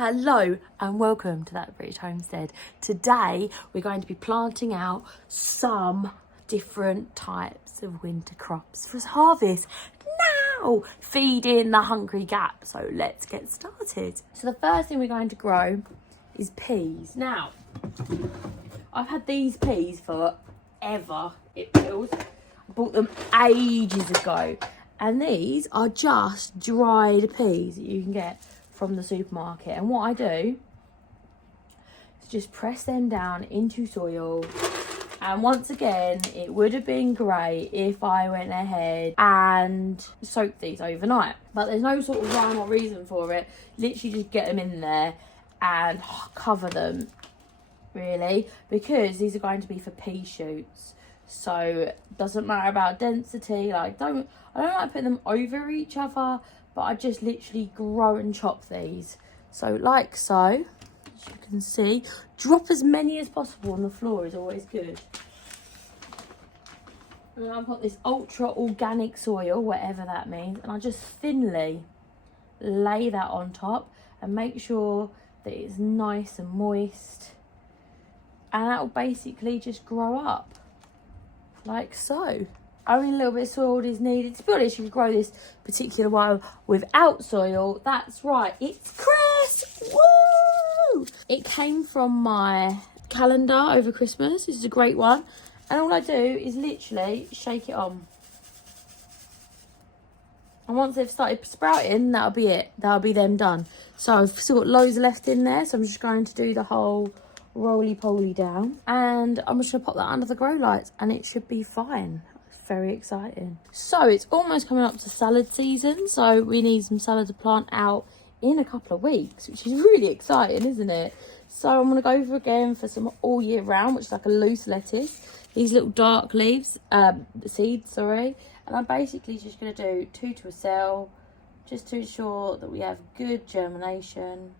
Hello and welcome to That British Homestead. Today we're going to be planting out some different types of winter crops for harvest now, feeding the hungry gap. So let's get started. So the first thing we're going to grow is peas. Now, I've had these peas forever, it feels. I bought them ages ago, and these are just dried peas that you can get from the supermarket. And what I do is just press them down into soil. And once again, it would have been great if I went ahead and soaked these overnight, but there's no sort of rhyme or reason for it. Literally just get them in there and cover them, really, because these are going to be for pea shoots. So it doesn't matter about density. I don't like putting them over each other, but I just literally grow and chop these. So like so, as you can see, drop as many as possible on the floor is always good. And I've got this ultra organic soil, whatever that means, and I just thinly lay that on top and make sure that it's nice and moist. And that will basically just grow up like so. Only a little bit of soil is needed. To be honest, you can grow this particular one without soil. That's right, it's cress! Woo! It came from my calendar over Christmas. This is a great one. And all I do is literally shake it on. And once they've started sprouting, that'll be it. That'll be them done. So I've still got loads left in there. So I'm just going to do the whole roly-poly down. And I'm just going to pop that under the grow lights and it should be fine. Very exciting. So it's almost coming up to salad season, so we need some salad to plant out in a couple of weeks, which is really exciting, isn't it? So I'm going to go over again for some all year round, which is like a loose lettuce, these little dark leaves, seeds, sorry, and I'm basically just going to do 2 to a cell just to ensure that we have good germination.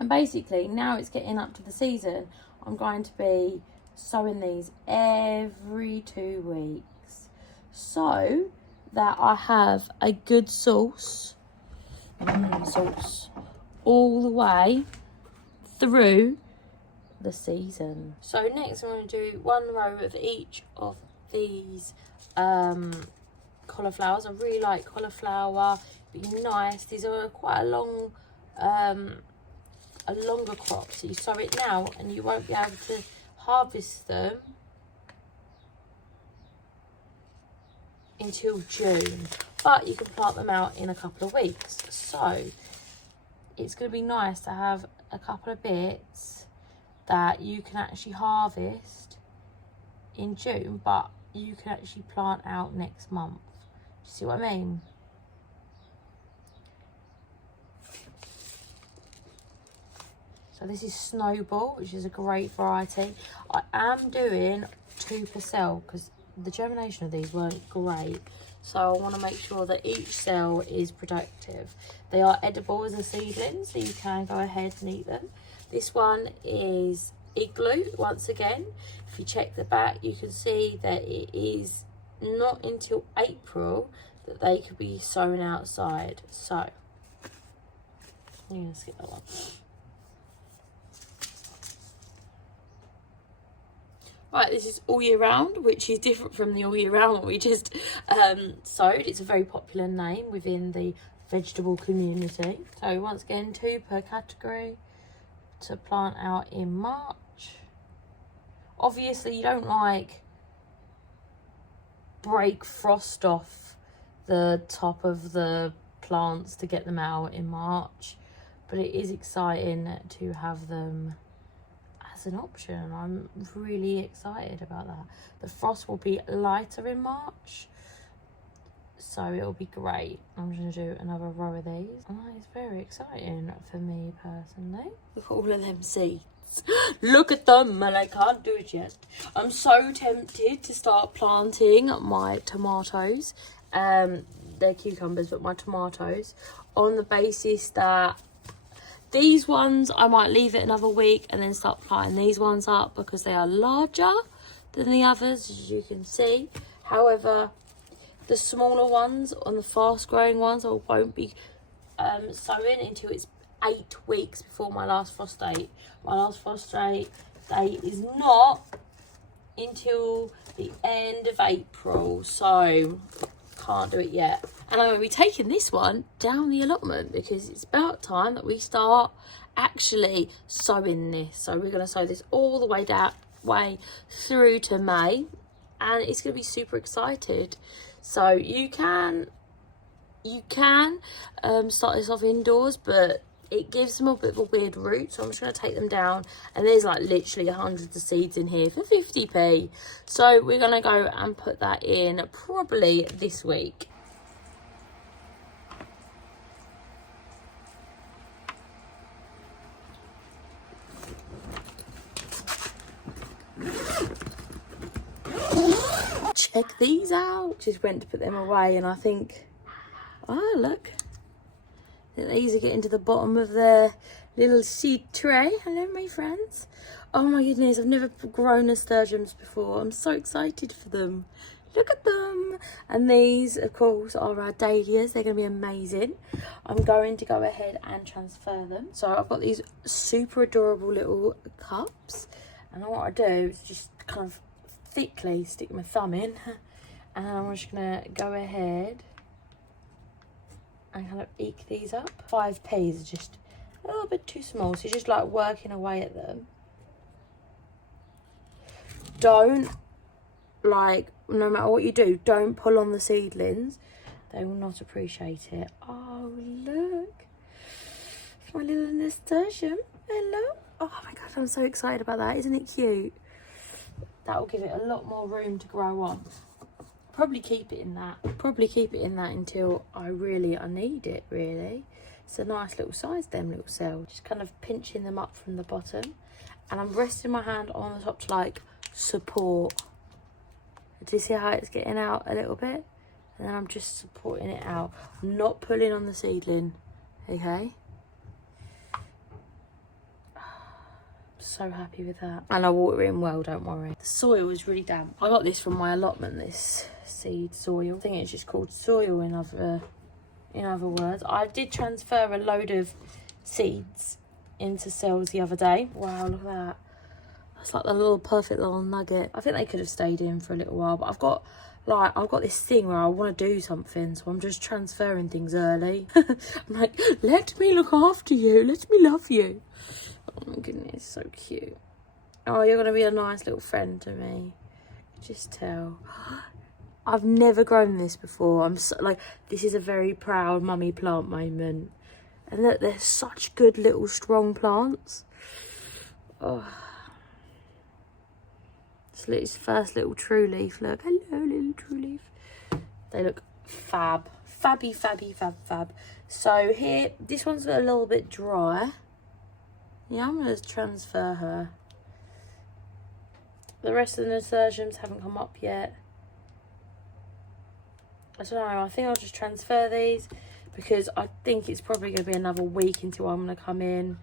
And basically now it's getting up to the season, I'm going to be sowing these every 2 weeks so that I have a good source all the way through the season. So next I'm going to do 1 row of each of these cauliflowers. I really like cauliflower, be nice. These are quite a longer crop, so you sow it now and you won't be able to harvest them until June, but you can plant them out in a couple of weeks. So it's going to be nice to have a couple of bits that you can actually harvest in June, but you can actually plant out next month. Do you see what I mean? So this is Snowball, which is a great variety. I am doing 2 per cell because the germination of these weren't great. So I want to make sure that each cell is productive. They are edible as a seedling, so you can go ahead and eat them. This one is Igloo, once again. If you check the back, you can see that it is not until April that they could be sown outside. So, I'm going to skip that one. Right, this is all year round, which is different from the all year round that we just sowed. It's a very popular name within the vegetable community. So once again, 2 per category to plant out in March. Obviously, you don't break frost off the top of the plants to get them out in March, but it is exciting to have them an option. I'm really excited about that. The frost will be lighter in March, so it'll be great. I'm just going to do another row of these, and that is very exciting for me personally. Look at all of them seeds. Look at them, and I can't do it yet. I'm so tempted to start planting my tomatoes. They're cucumbers, but my tomatoes, on the basis that these ones, I might leave it another week and then start planting these ones up because they are larger than the others, as you can see. However, the smaller ones on the fast growing ones I won't be sowing until it's 8 weeks before my last frost date. My last frost date is not until the end of April, so can't do it yet. And I'm going to be taking this one down the allotment because it's about time that we start actually sowing this. So we're going to sow this all the way through to May, and it's going to be super excited. So you can start this off indoors, but it gives them a bit of a weird root, so I'm just going to take them down, and there's like literally hundreds of seeds in here for 50p. So we're going to go and put that in probably this week. Check these out. Just went to put them away, and I think, oh look, these are getting to the bottom of their little seed tray. Hello my friends. Oh my goodness, I've never grown nasturtiums before. I'm so excited for them. Look at them. And these of course are our dahlias. They're going to be amazing. I'm going to go ahead and transfer them. So I've got these super adorable little cups, and what I do is just kind of thickly stick my thumb in, and I'm just going to go ahead and kind of eke these up. 5p's are just a little bit too small, so just like working away at them. Don't, like, no matter what you do, don't pull on the seedlings. They will not appreciate it. Oh look, my little nasturtium. Hello. Oh my god, I'm so excited about that. Isn't it cute? That will give it a lot more room to grow on. Probably keep it in that until I need it, really. It's a nice little size, them little cells. Just kind of pinching them up from the bottom, and I'm resting my hand on the top to like support. Do you see how it's getting out a little bit? And then I'm just supporting it out. I'm not pulling on the seedling, okay? So happy with that, and I water it in well, don't worry. The soil is really damp. I got this from my allotment, this seed soil. I think it's just called soil in other words. I did transfer a load of seeds into cells the other day. Wow, look at that. That's like the little perfect little nugget. I think they could have stayed in for a little while, but I've got this thing where I want to do something, so I'm just transferring things early. I'm like, let me look after you, let me love you. Oh my goodness, so cute. Oh, you're going to be a nice little friend to me. Just tell. I've never grown this before. I'm so, like, this is a very proud mummy plant moment. And look, they're such good little strong plants. Oh. It's its first little true leaf. Look, hello little true leaf. They look fab. Fabby, fabby, fab, fab. So here, this one's a little bit dry. Yeah, I'm going to transfer her. The rest of the nasturtiums haven't come up yet. I don't know, I think I'll just transfer these because I think it's probably going to be another week until I'm going to come in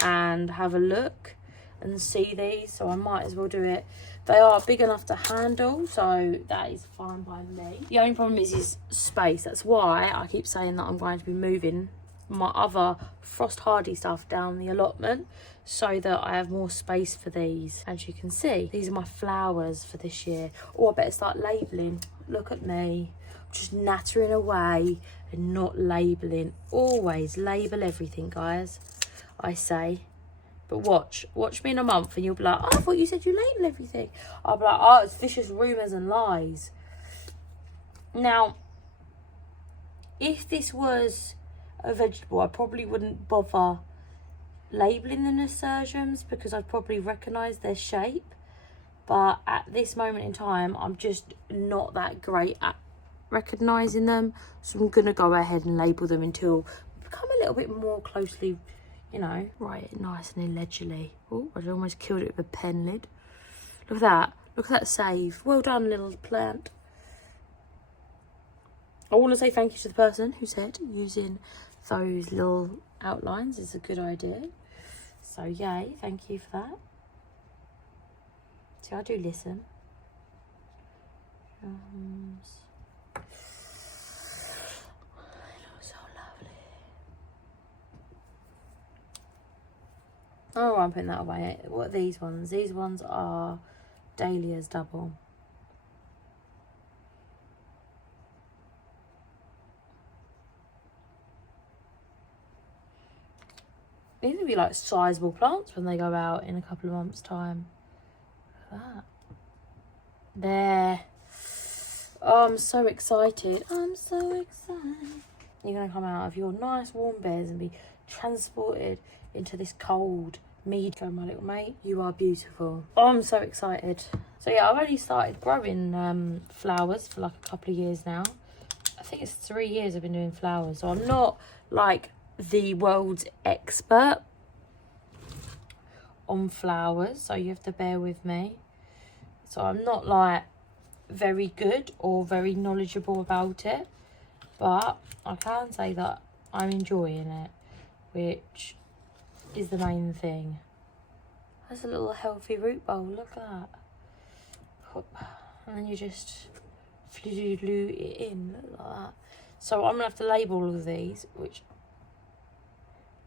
and have a look and see these. So I might as well do it. They are big enough to handle, so that is fine by me. The only problem is space. That's why I keep saying that I'm going to be moving my other frost hardy stuff down the allotment so that I have more space for these. As you can see, these are my flowers for this year. Oh, I better start labelling. Look at me, I'm just nattering away and not labelling. Always label everything, guys, I say. But watch me in a month and you'll be like, oh, I thought you said you label everything. I'll be like, oh, it's vicious rumours and lies. Now, if this was a vegetable, I probably wouldn't bother labelling the nasturtiums because I'd probably recognise their shape. But at this moment in time, I'm just not that great at recognising them, so I'm gonna go ahead and label them until we become a little bit more closely, you know, write it nice and illegibly. Oh, I almost killed it with a pen lid. Look at that save. Well done, little plant. I want to say thank you to the person who said using those little outlines is a good idea. So yay, thank you for that. See, I do listen. It looks so lovely. Oh, I'm putting that away. What are these ones? These ones are Dahlias double. These would be like sizable plants when they go out in a couple of months' time. Look at that. There. Oh, I'm so excited. I'm so excited. You're going to come out of your nice warm beds and be transported into this cold mead. Go, my little mate. You are beautiful. Oh, I'm so excited. So yeah, I've only started growing flowers for like a couple of years now. I think it's 3 years I've been doing flowers. So I'm not like the world's expert on flowers, so you have to bear with me. So I'm not like very good or very knowledgeable about it, but I can say that I'm enjoying it, which is the main thing. That's a little healthy root bowl, look at that. And then you just glue it in like that. So I'm gonna have to label all of these, which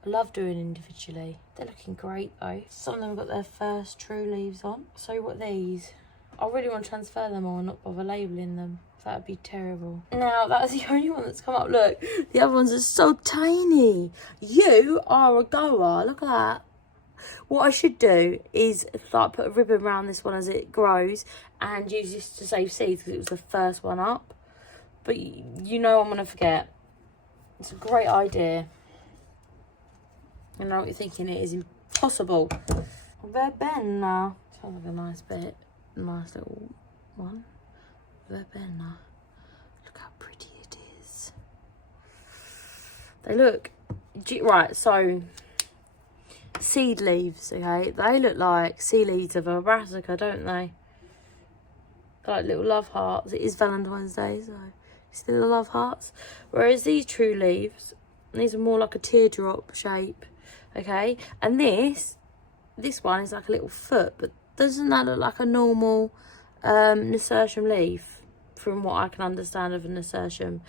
I love doing individually. They're looking great though. Some of them got their first true leaves on. So what these? I really want to transfer them all and not bother labelling them. That would be terrible. Now, that's the only one that's come up. Look, the other ones are so tiny. You are a goer. Look at that. What I should do is like put a ribbon around this one as it grows and use this to save seeds because it was the first one up. But you know I'm going to forget. It's a great idea. I know what you're thinking, it is impossible. Verbena. Sounds like a nice bit. Nice little one. Verbena. Look how pretty it is. They look... Right, so... seed leaves, okay? They look like seed leaves of a brassica, don't they? They're like little love hearts. It is Valentine's Day, so... still love hearts. Whereas these true leaves... these are more like a teardrop shape. Okay, and this one is like a little foot, but doesn't that look like a normal nasturtium leaf from what I can understand of a nasturtium?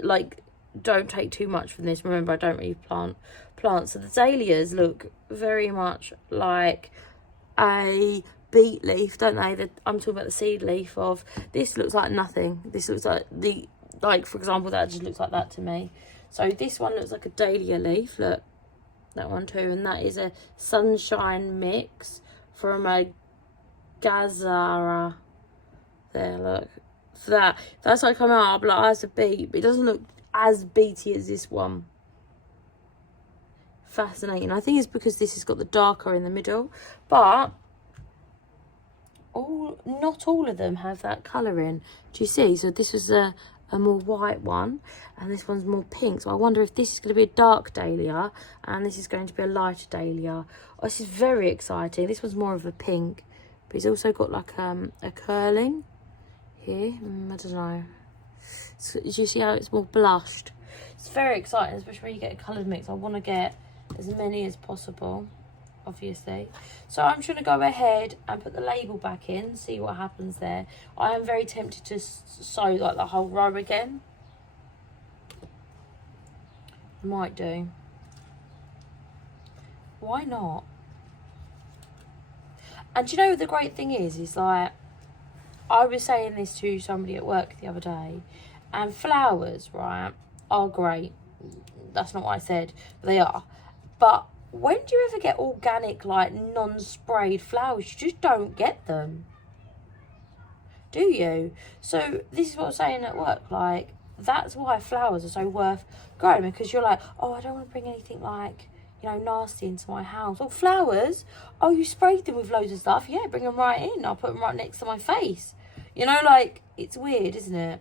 Like, don't take too much from this. Remember, I don't really plant plants. So the dahlias look very much like a beet leaf, don't they? I'm talking about the seed leaf of this. Looks like nothing. This looks like for example, that just looks like that to me. So this one looks like a dahlia leaf. Look. That one too, and that is a sunshine mix from a Gazara. There, look. So that's like come out like as a beet, but it doesn't look as beety as this one. Fascinating. I think it's because this has got the darker in the middle, but not all of them have that colour in. Do you see? So this was a more white one, and this one's more pink. So I wonder if this is going to be a dark dahlia and this is going to be a lighter dahlia. Oh, this is very exciting. This one's more of a pink, but it's also got like a curling here. I don't know. So, do you see how it's more blushed? It's very exciting, especially when you get a coloured mix. I want to get as many as possible, obviously. So I'm just going to go ahead and put the label back in, see what happens there. I am very tempted to sew like the whole row again. Might do. Why not? And do you know what the great thing is like, I was saying this to somebody at work the other day, and flowers, right, are great. That's not what I said, but they are. But when do you ever get organic, like, non-sprayed flowers? You just don't get them. Do you? So this is what I'm saying at work. Like, that's why flowers are so worth growing. Because you're like, oh, I don't want to bring anything, like, you know, nasty into my house. Or flowers. Oh, you sprayed them with loads of stuff. Yeah, bring them right in. I'll put them right next to my face. You know, like, it's weird, isn't it?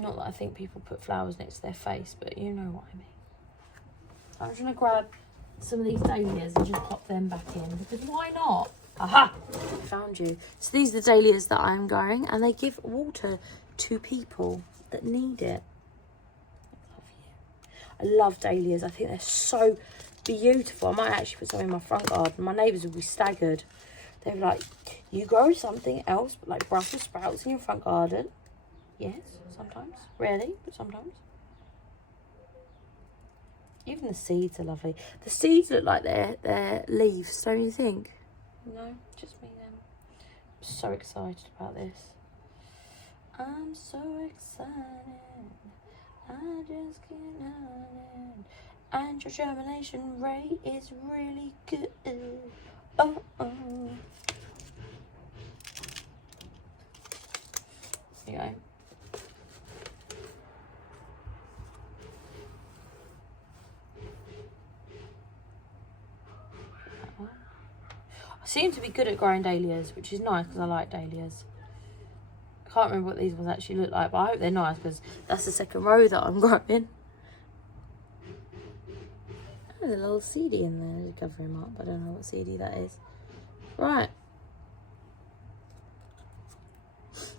Not that I think people put flowers next to their face, but you know what I mean. I'm just going to grab some of these dahlias and just pop them back in, because why not? Aha! Found you. So these are the dahlias that I'm growing, and they give water to people that need it. I love dahlias. I think they're so beautiful. I might actually put some in my front garden. My neighbours will be staggered. They're like, you grow something else, like Brussels sprouts in your front garden? Yes, sometimes. Rarely, but sometimes. Even the seeds are lovely. The seeds look like they're leaves, don't you think? No, just me then. I'm so excited about this. I'm so excited. I just can't hide it. And your germination rate is really good. Oh, oh. Here you go. I seem to be good at growing dahlias, which is nice because I like dahlias. I can't remember what these ones actually look like, but I hope they're nice because that's the second row that I'm growing. Oh, there's a little seedy in there to cover him up. I don't know what seedy that is. Right.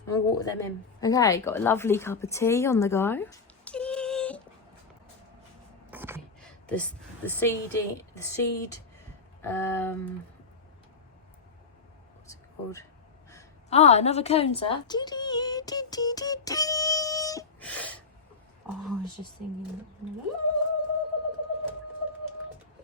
I'm going to water them in. Okay, got a lovely cup of tea on the go. The seed, what's it called? Ah, another cone, sir. Oh, I was just thinking.